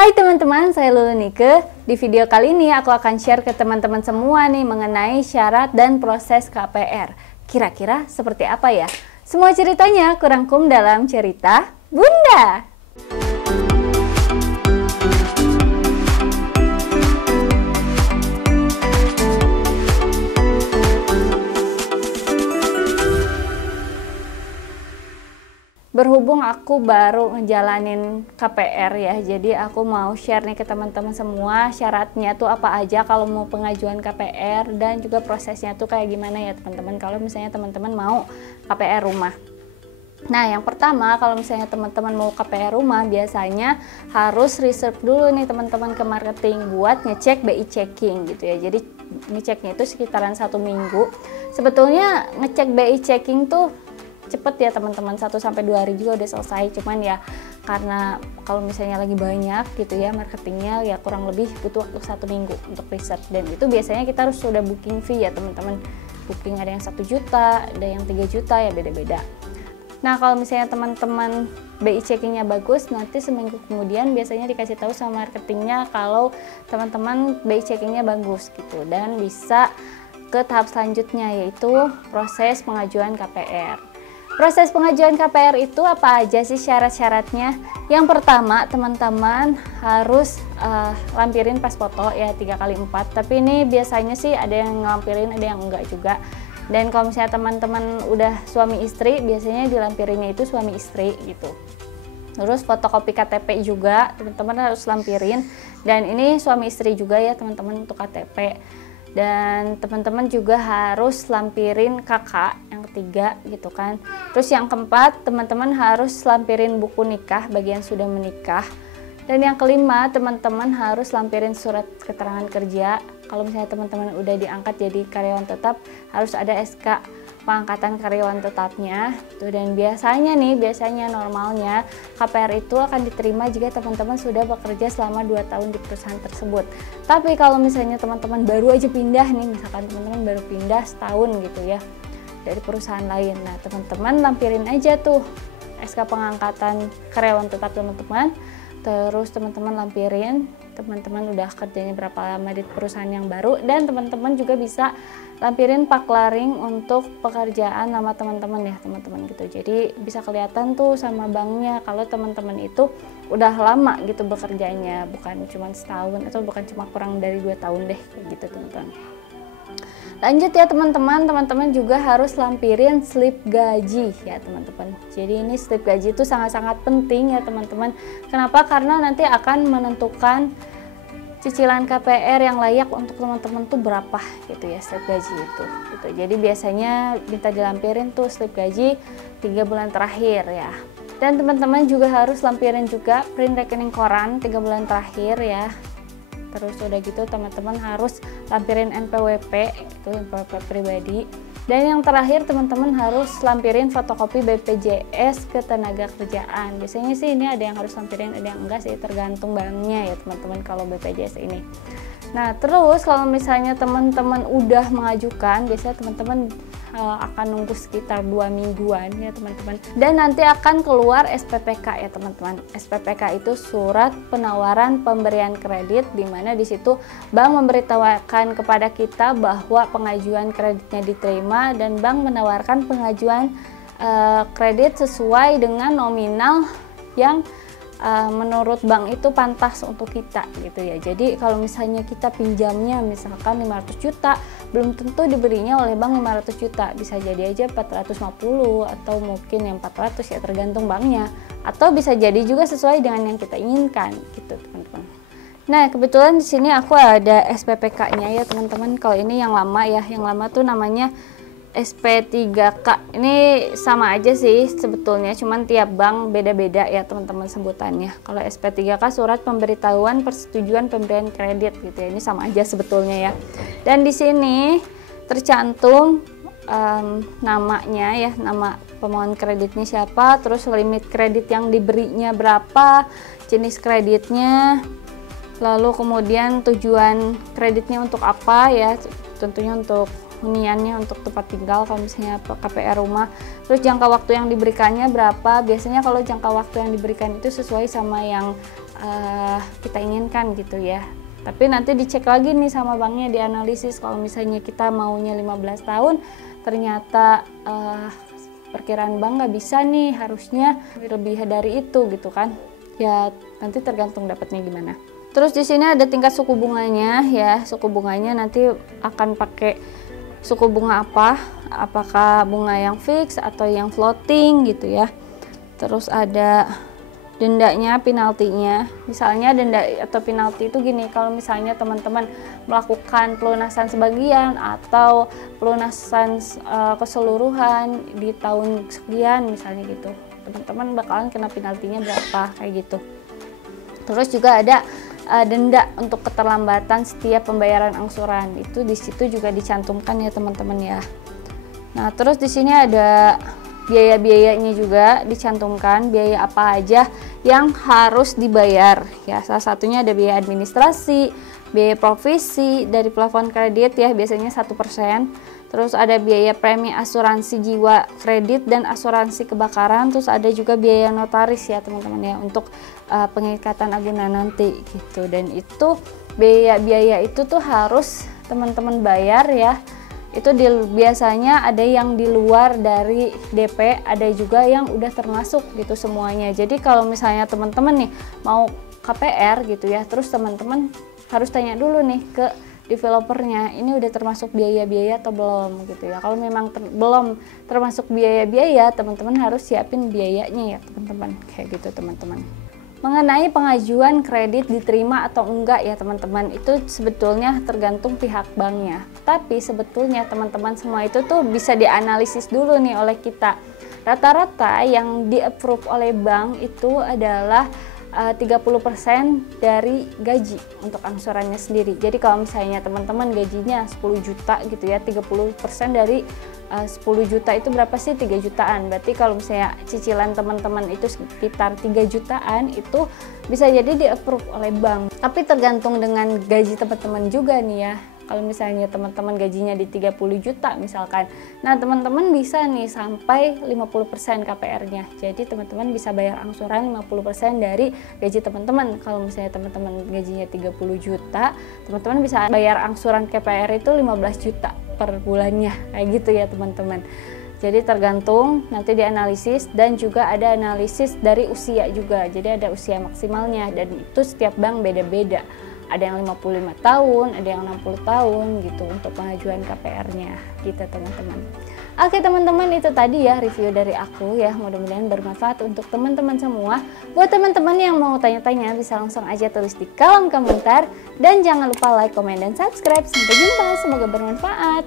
Hai teman-teman, saya Lulu Nike. Di video kali ini aku akan share ke teman-teman semua nih mengenai syarat dan proses KPR. Kira-kira seperti apa ya? Semua ceritanya kurangkum dalam cerita Bunda. Berhubung aku baru ngejalanin KPR ya, jadi aku mau share nih ke teman-teman semua syaratnya tuh apa aja kalau mau pengajuan KPR dan juga prosesnya tuh kayak gimana ya teman-teman kalau misalnya teman-teman mau KPR rumah. Nah, yang pertama kalau misalnya teman-teman mau KPR rumah biasanya harus research dulu nih teman-teman ke marketing buat ngecek BI checking gitu ya. Jadi ngeceknya itu sekitaran 1 minggu. Sebetulnya ngecek BI checking tuh cepet ya teman-teman, 1-2 hari juga udah selesai. Cuman ya karena kalau misalnya lagi banyak gitu ya marketingnya, ya kurang lebih butuh waktu 1 minggu untuk riset. Dan itu biasanya kita harus sudah booking fee ya teman-teman. Booking ada yang 1 juta, ada yang 3 juta ya, beda-beda. Nah kalau misalnya teman-teman BI checkingnya bagus, nanti seminggu kemudian biasanya dikasih tahu sama marketingnya kalau teman-teman BI checkingnya bagus gitu, dan bisa ke tahap selanjutnya yaitu proses pengajuan KPR. Proses pengajuan KPR itu apa aja sih syarat-syaratnya? Yang pertama, teman-teman harus lampirin pas foto ya 3x4. Tapi ini biasanya sih ada yang ngelampirin, ada yang enggak juga. Dan kalau misalnya teman-teman udah suami istri, biasanya dilampirinnya itu suami istri gitu. Terus fotokopi KTP juga teman-teman harus lampirin. Dan ini suami istri juga ya teman-teman untuk KTP. Dan teman-teman juga harus lampirin kakak yang ketiga gitu kan. Terus yang keempat, teman-teman harus lampirin buku nikah bagi yang sudah menikah. Dan yang kelima, teman-teman harus lampirin surat keterangan kerja. Kalau misalnya teman-teman udah diangkat jadi karyawan tetap, harus ada SK pengangkatan karyawan tetapnya. Dan biasanya normalnya KPR itu akan diterima jika teman-teman sudah bekerja selama 2 tahun di perusahaan tersebut. Tapi kalau misalnya teman-teman baru aja pindah nih, misalkan teman-teman baru pindah setahun gitu ya dari perusahaan lain, nah teman-teman lampirin aja tuh SK pengangkatan karyawan tetap teman-teman. Terus teman-teman lampirin teman-teman udah kerjanya berapa lama di perusahaan yang baru, dan teman-teman juga bisa lampirin paklaring untuk pekerjaan nama teman-teman ya teman-teman gitu. Jadi bisa kelihatan tuh sama banknya kalau teman-teman itu udah lama gitu bekerjanya, bukan cuma setahun atau bukan cuma kurang dari 2 tahun deh kayak gitu teman-teman. Lanjut ya teman-teman juga harus lampirin slip gaji ya teman-teman. Jadi ini slip gaji itu sangat-sangat penting ya teman-teman. Kenapa? Karena nanti akan menentukan cicilan KPR yang layak untuk teman-teman tuh berapa gitu ya slip gaji itu gitu. Jadi biasanya minta dilampirin tuh slip gaji 3 bulan terakhir ya. Dan teman-teman juga harus lampirin juga print rekening koran 3 bulan terakhir ya. Terus udah gitu teman-teman harus lampirin NPWP, itu NPWP pribadi. Dan yang terakhir teman-teman harus lampirin fotokopi BPJS Ketenagakerjaan. Biasanya sih ini ada yang harus lampirin, ada yang enggak sih, tergantung banknya ya teman-teman kalau BPJS ini. Nah terus kalau misalnya teman-teman udah mengajukan, biasanya teman-teman akan nunggu sekitar 2 mingguan ya teman-teman. Dan nanti akan keluar SPPK ya teman-teman. SPPK itu surat penawaran pemberian kredit, di mana di situ bank memberitahukan kepada kita bahwa pengajuan kreditnya diterima, dan bank menawarkan pengajuan kredit sesuai dengan nominal yang menurut bank itu pantas untuk kita gitu ya. Jadi kalau misalnya kita pinjamnya misalkan 500 juta, belum tentu diberinya oleh bank 500 juta, bisa jadi aja 450 atau mungkin yang 400 ya, tergantung banknya, atau bisa jadi juga sesuai dengan yang kita inginkan gitu teman-teman. Nah kebetulan di sini aku ada SPPK-nya ya teman-teman. Kalau ini yang lama ya, yang lama tuh namanya SP3K. Ini sama aja sih sebetulnya, cuman tiap bank beda-beda ya teman-teman sebutannya. Kalau SP3K surat pemberitahuan persetujuan pemberian kredit gitu ya, ini sama aja sebetulnya ya. Dan di sini tercantum namanya ya, nama pemohon kreditnya siapa, terus limit kredit yang diberinya berapa, jenis kreditnya, lalu kemudian tujuan kreditnya untuk apa ya, tentunya untuk huniannya, untuk tempat tinggal kalau misalnya KPR rumah. Terus jangka waktu yang diberikannya berapa, biasanya kalau jangka waktu yang diberikan itu sesuai sama yang kita inginkan gitu ya. Tapi nanti dicek lagi nih sama banknya, dianalisis. Kalau misalnya kita maunya 15 tahun, ternyata perkiraan bank nggak bisa nih, harusnya lebih dari itu gitu kan. Ya nanti tergantung dapatnya gimana. Terus di sini ada tingkat suku bunganya ya. Suku bunganya nanti akan pakai suku bunga apa? Apakah bunga yang fix atau yang floating gitu ya. Terus ada dendanya, penaltinya. Misalnya denda atau penalti itu gini, kalau misalnya teman-teman melakukan pelunasan sebagian atau pelunasan keseluruhan di tahun sekian misalnya gitu, teman-teman bakalan kena penaltinya berapa kayak gitu. Terus juga ada denda untuk keterlambatan setiap pembayaran angsuran, itu di situ juga dicantumkan ya teman-teman ya. Nah terus di sini ada biaya-biayanya juga dicantumkan, biaya apa aja yang harus dibayar ya. Salah satunya ada biaya administrasi, biaya provisi dari plafon kredit ya, biasanya 1%. Terus ada biaya premi asuransi jiwa kredit dan asuransi kebakaran. Terus ada juga biaya notaris ya teman-teman ya, untuk pengikatan agunan nanti gitu. Dan itu biaya itu tuh harus teman-teman bayar ya. Itu biasanya ada yang di luar dari DP, ada juga yang udah termasuk gitu semuanya. Jadi kalau misalnya teman-teman nih mau KPR gitu ya, terus teman-teman harus tanya dulu nih ke developernya, ini udah termasuk biaya-biaya atau belum gitu ya. Kalau memang belum termasuk biaya-biaya, teman-teman harus siapin biayanya ya teman-teman, kayak gitu teman-teman. Mengenai pengajuan kredit diterima atau enggak ya teman-teman, itu sebetulnya tergantung pihak banknya. Tapi sebetulnya teman-teman semua itu tuh bisa dianalisis dulu nih oleh kita. Rata-rata yang di-approve oleh bank itu adalah 30% dari gaji untuk angsurannya sendiri. Jadi kalau misalnya teman-teman gajinya 10 juta gitu ya, 30% dari 10 juta itu berapa sih? 3 jutaan. Berarti kalau misalnya cicilan teman-teman itu sekitar 3 jutaan, itu bisa jadi di-approve oleh bank. Tapi tergantung dengan gaji teman-teman juga nih ya. Kalau misalnya teman-teman gajinya di 30 juta misalkan, nah teman-teman bisa nih sampai 50% KPR-nya. Jadi teman-teman bisa bayar angsuran 50% dari gaji teman-teman. Kalau misalnya teman-teman gajinya 30 juta, teman-teman bisa bayar angsuran KPR itu 15 juta per bulannya, kayak gitu ya teman-teman. Jadi tergantung, nanti dianalisis, dan juga ada analisis dari usia juga. Jadi ada usia maksimalnya, dan itu setiap bank beda-beda. Ada yang 55 tahun, ada yang 60 tahun gitu untuk pengajuan KPR-nya gitu teman-teman. Oke teman-teman, itu tadi ya review dari aku ya, mudah-mudahan bermanfaat untuk teman-teman semua. Buat teman-teman yang mau tanya-tanya bisa langsung aja tulis di kolom komentar, dan jangan lupa like, komen, dan subscribe. Sampai jumpa, semoga bermanfaat.